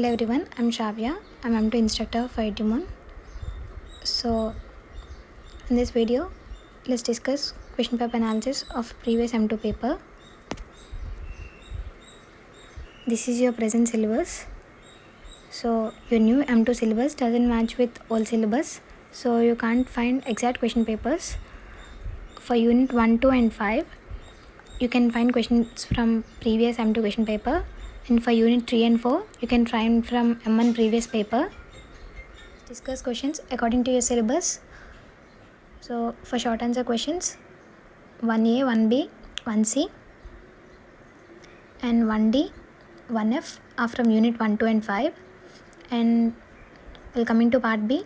Hello everyone, I'm Shavya. I'm M2 instructor for Edumon. So in this video, let's discuss question paper analysis of previous M2 paper. This is your present syllabus. So your new M2 syllabus doesn't match with old syllabus. So you can't find exact question papers. For unit 1, 2 and 5, you can find questions from previous M2 question paper. And for unit 3 and 4, you can find from M1 previous paper. Discuss questions according to your syllabus. So for short answer questions, 1A, 1B, 1C and 1D, 1F are from unit 1, 2 and 5. And we'll come into part B.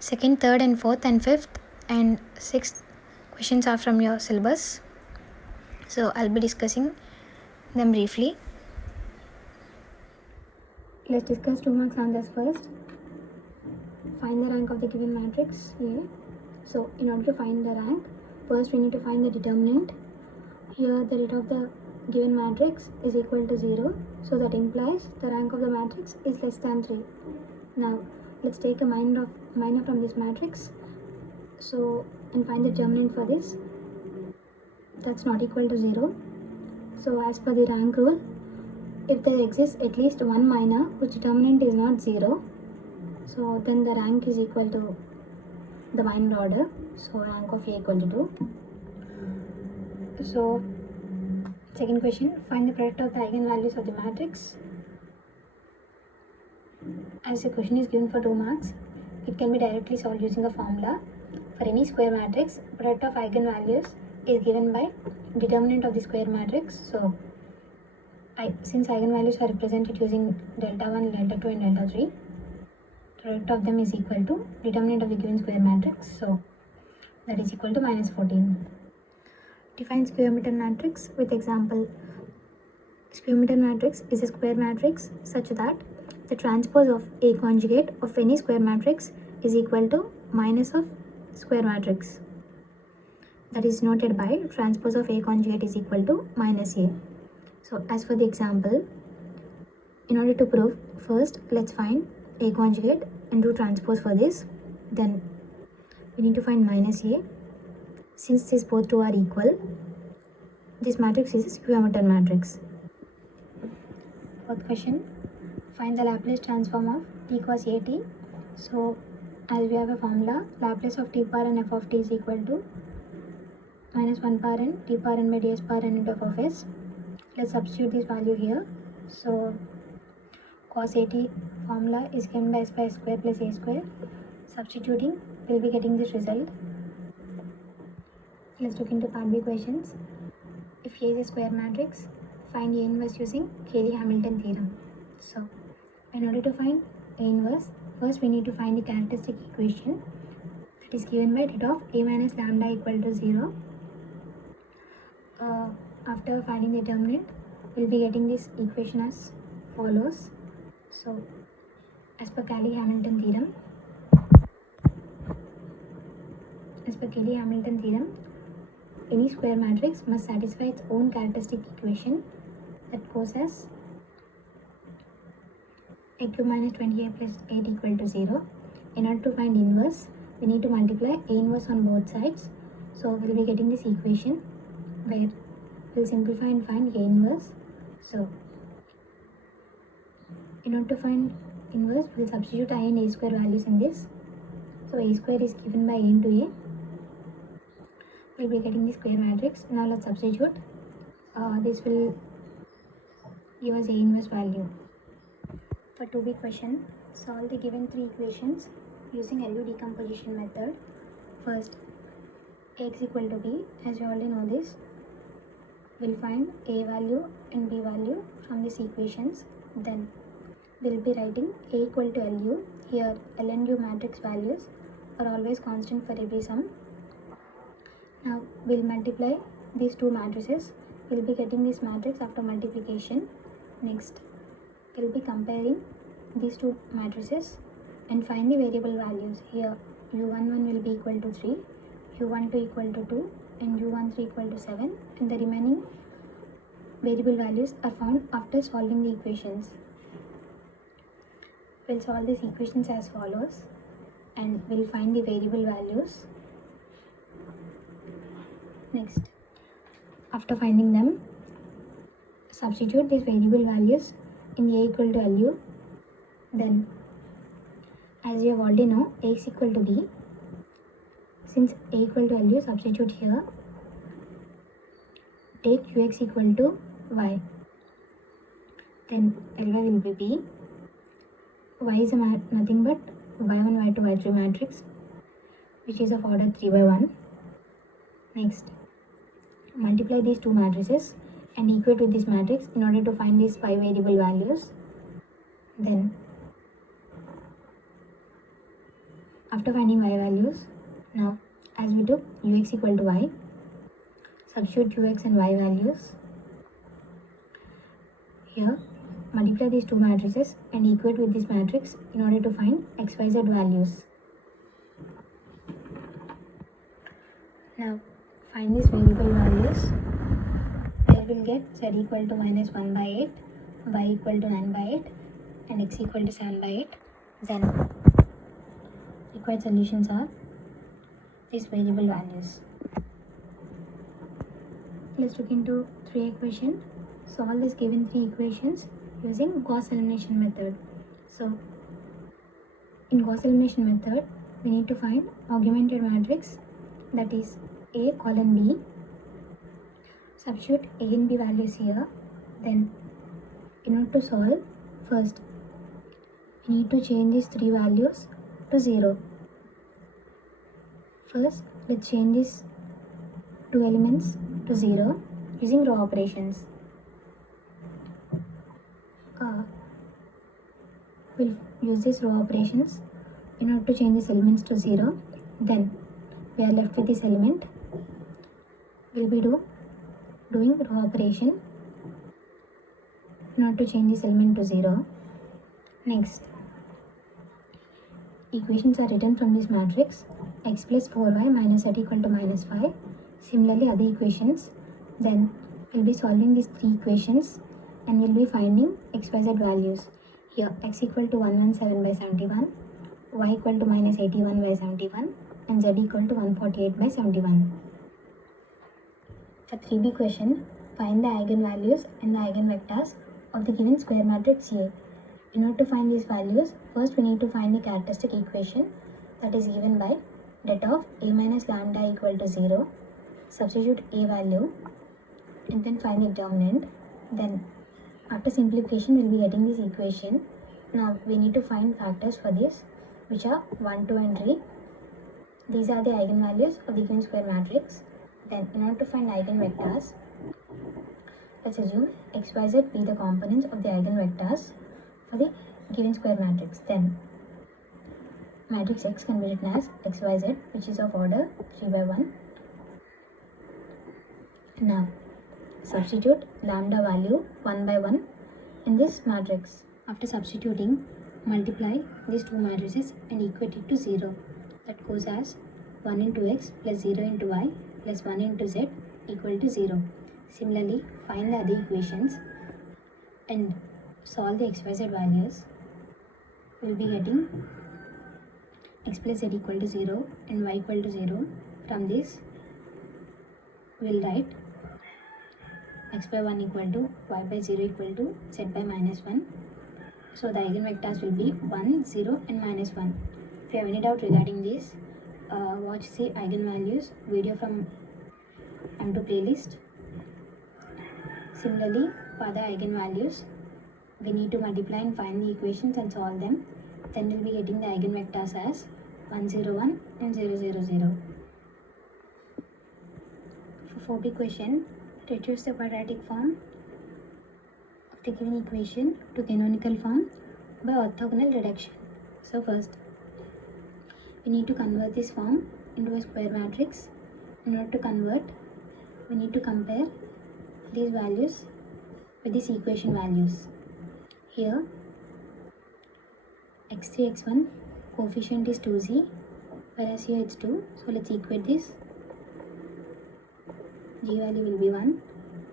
Second, third and fourth and fifth and sixth questions are from your syllabus. So I'll be discussing them briefly. Let's discuss 2 marks answers first. Find the rank of the given matrix A. So in order to find the rank, first we need to find the determinant. Here the rate of the given matrix is equal to 0. So that implies the rank of the matrix is less than 3. Now let's take a minor from this matrix. So and find the determinant for this. That's not equal to 0. So as per the rank rule, if there exists at least one minor which determinant is not 0, so then the rank is equal to the minor order. So rank of A equal to 2. So second question, find the product of the eigenvalues of the matrix. As the question is given for 2 marks, it can be directly solved using a formula. For any square matrix, product of eigenvalues is given by determinant of the square matrix. So since eigenvalues are represented using delta 1, delta 2 and delta 3, product of them is equal to determinant of the given square matrix. So that is equal to minus 14. Define square meter matrix with example. Square meter matrix is a square matrix such that the transpose of A conjugate of any square matrix is equal to minus of square matrix. That is noted by transpose of A conjugate is equal to minus A. So as for the example, in order to prove, first let's find A conjugate and do transpose for this. Then we need to find minus A. Since these both two are equal, this matrix is a square meter matrix. Fourth question, find the Laplace transform of t cos at. So as we have a formula, Laplace of t power n f of t is equal to minus 1 power n t power n by ds power n into f of s. Let's substitute this value here. So cos at formula is given by s by s square plus a square. Substituting, we'll be getting this result. Let's look into part B questions. If A is a square matrix, find A inverse using Cayley-Hamilton theorem. So in order to find A inverse, first we need to find the characteristic equation that is given by det of A minus lambda equal to 0. After finding the determinant, we'll be getting this equation as follows. So as per Cayley-Hamilton theorem, any square matrix must satisfy its own characteristic equation that goes as a cube minus 20a plus 8 equal to 0. In order to find inverse, we need to multiply A inverse on both sides. So we'll be getting this equation where we'll simplify and find A inverse. So in order to find inverse, we'll substitute I and A square values in this. So A square is given by A into A. We'll be getting the square matrix. Now let's substitute. This will give us A inverse value. For 2B question, solve the given 3 equations using LU decomposition method. First, X equal to B. As you already know this, we'll find A value and B value from these equations. Then we'll be writing A equal to LU. Here L and U matrix values are always constant for every sum. Now we'll multiply these two matrices. We'll be getting this matrix after multiplication. Next, we'll be comparing these two matrices and find the variable values. Here u11 will be equal to 3, u12 equal to 2 and u13 equal to 7, and the remaining variable values are found after solving the equations. We'll solve these equations as follows and we'll find the variable values. Next, after finding them, substitute these variable values in A equal to LU. Then, as you have already know, A is equal to B. Since A equal to LU, substitute here. Take Qx equal to Y. Then Ly will be B. Y is nothing but y1, y2, y3 matrix, which is of order 3 by 1. Next, multiply these two matrices and equate with this matrix in order to find these 5 variable values. Then, after finding y values, now as we took ux equal to y, substitute qx and y values. Here, multiply these two matrices and equate with this matrix in order to find xyz values. Now, find these variable values. There will get z equal to minus 1 by 8, y equal to 9 by 8, and x equal to 7 by 8. Then, required solutions are these variable values. Let's look into 3 equation. Solve these given 3 equations using Gauss elimination method. So, in Gauss elimination method, we need to find augmented matrix, that is A colon B. Substitute A and B values here. Then, in order to solve, first we need to change these 3 values to 0. First, let's change these 2 elements to 0 using row operations. We'll use these row operations in order to change these elements to 0. Then we are left with this element. We'll be doing row operation in order to change this element to 0. Next, equations are written from this matrix: x plus 4y minus z equal to minus 5. Similarly, other equations. Then we'll be solving these 3 equations and we'll be finding xyz values. Here, x equal to 117 by 71, y equal to minus 81 by 71, and z equal to 148 by 71. For 3b question, find the eigenvalues and the eigenvectors of the given square matrix A. In order to find these values, first we need to find the characteristic equation that is given by det of A minus lambda equal to 0. Substitute A value and then find the determinant. Then after simplification, we'll be getting this equation. Now we need to find factors for this, which are 1, 2 and 3. These are the eigenvalues of the given square matrix. Then in order to find eigenvectors, let's assume x, y, z be the components of the eigenvectors for the given square matrix. Then matrix X can be written as x, y, z, which is of order 3 by 1. Now substitute lambda value 1 by 1 in this matrix. After substituting, multiply these two matrices and equate it to 0. That goes as 1 into x plus 0 into y plus 1 into z equal to 0. Similarly, find the other equations and solve the xyz values. We will be getting x plus z equal to 0 and y equal to 0. From this, we will write x by 1 equal to y by 0 equal to z by minus 1. So the eigenvectors will be 1, 0 and minus 1. If you have any doubt regarding this, watch the eigenvalues video from M2 playlist. Similarly, for the eigenvalues, we need to multiply and find the equations and solve them. Then we'll be getting the eigenvectors as 1, 0, 1 and 0, 0, 0. For 4b question, reduce the quadratic form of the given equation to canonical form by orthogonal reduction. So first, we need to convert this form into a square matrix. In order to convert, we need to compare these values with these equation values. Here, x3, x1 coefficient is 2z, whereas here it's 2. So let's equate this. G value will be 1,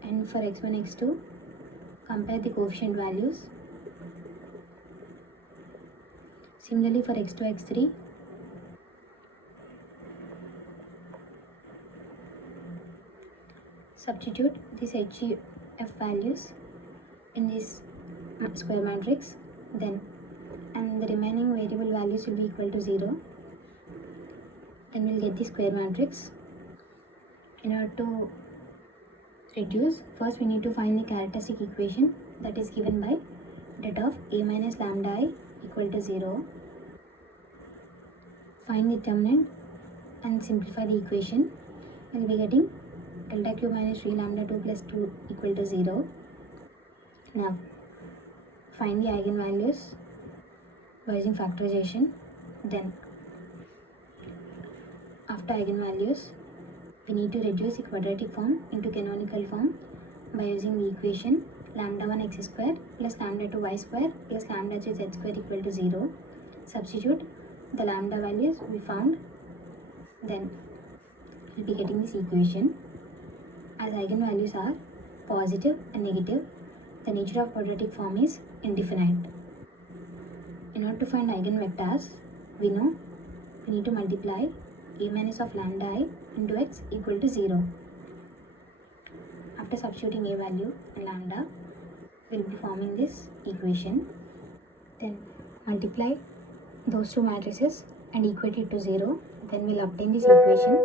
and for x1, x2, compare the coefficient values. Similarly for x2, x3, substitute these HF values in this square matrix, then and the remaining variable values will be equal to 0. Then we'll get the square matrix. In order to reduce, first we need to find the characteristic equation that is given by det of a minus lambda I equal to 0. Find the determinant and simplify the equation. We'll be getting delta q minus 3 lambda 2 plus 2 equal to 0. Now find the eigenvalues by using factorization. Then after eigenvalues, we need to reduce the quadratic form into canonical form by using the equation lambda 1 x square plus lambda 2 y square plus lambda 3 z square equal to 0. Substitute the lambda values we found, then we'll be getting this equation. As eigenvalues are positive and negative, the nature of quadratic form is indefinite. In order to find eigenvectors, we know we need to multiply a minus of lambda I into x equal to 0. After substituting a value and lambda, we'll be forming this equation. Then multiply those two matrices and equate it to 0. Then we'll obtain this equation.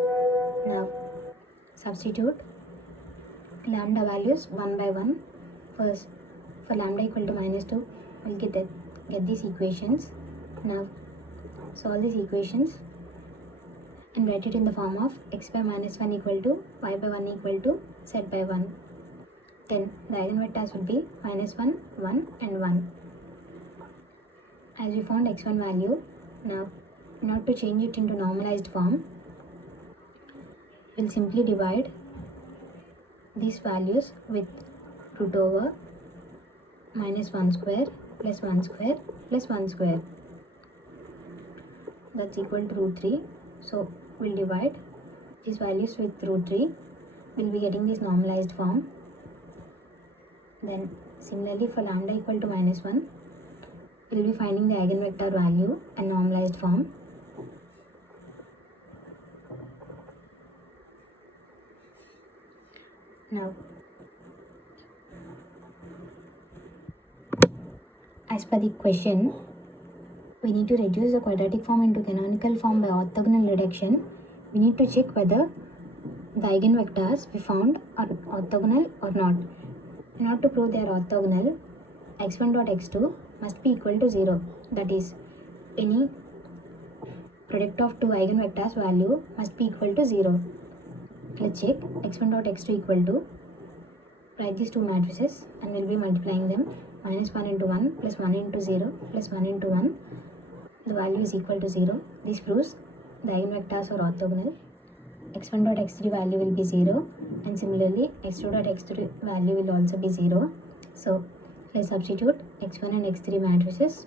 Now substitute lambda values one by one. First, for lambda equal to minus 2, we'll get these equations. Now solve these equations and write it in the form of x by minus 1 equal to y by 1 equal to z by 1. Then the eigenvectors will be minus 1, 1 and 1. As we found x1 value, now in order to change it into normalized form, we'll simply divide these values with root over minus 1 square plus 1 square plus 1 square. That's equal to root 3. So we'll divide these values with root 3. We'll be getting this normalized form. Then similarly for lambda equal to minus 1, we'll be finding the eigenvector value and normalized form. Now as per the question, we need to reduce the quadratic form into canonical form by orthogonal reduction. We need to check whether the eigenvectors we found are orthogonal or not. In order to prove they are orthogonal, x1 dot x2 must be equal to 0. That is, any product of two eigenvectors value must be equal to 0. Let's check x1 dot x2 equal to, write these two matrices and we'll be multiplying them. Minus 1 into 1 plus 1 into 0 plus 1 into 1. The value is equal to 0. This proves the eigenvectors are orthogonal. x1 dot x3 value will be 0 and similarly x2 dot x3 value will also be 0. So let's substitute x1 and x3 matrices.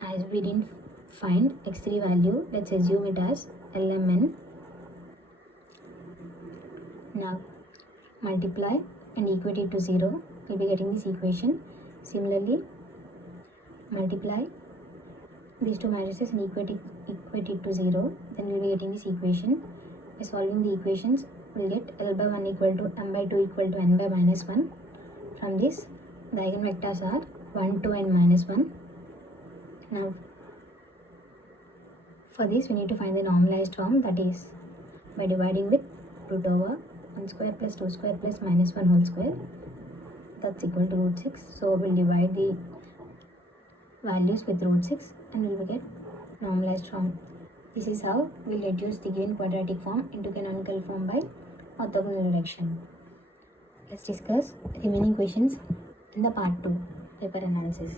As we didn't find x3 value, let's assume it as LMN. Now multiply and equate it to 0. We'll be getting this equation. Similarly, multiply these two matrices and equate it to 0. Then we'll be getting this equation. By solving the equations, we'll get L by 1 equal to m by 2 equal to n by minus 1. From this, the eigenvectors are 1, 2 and minus 1. Now, for this we need to find the normalized form, that is by dividing with root over 1 square plus 2 square plus minus 1 whole square. That's equal to root 6. So we'll divide the values with root 6 and we'll get normalized form. This is how we'll reduce the given quadratic form into canonical form by orthogonal reduction. Let's discuss remaining questions in the part 2 paper analysis.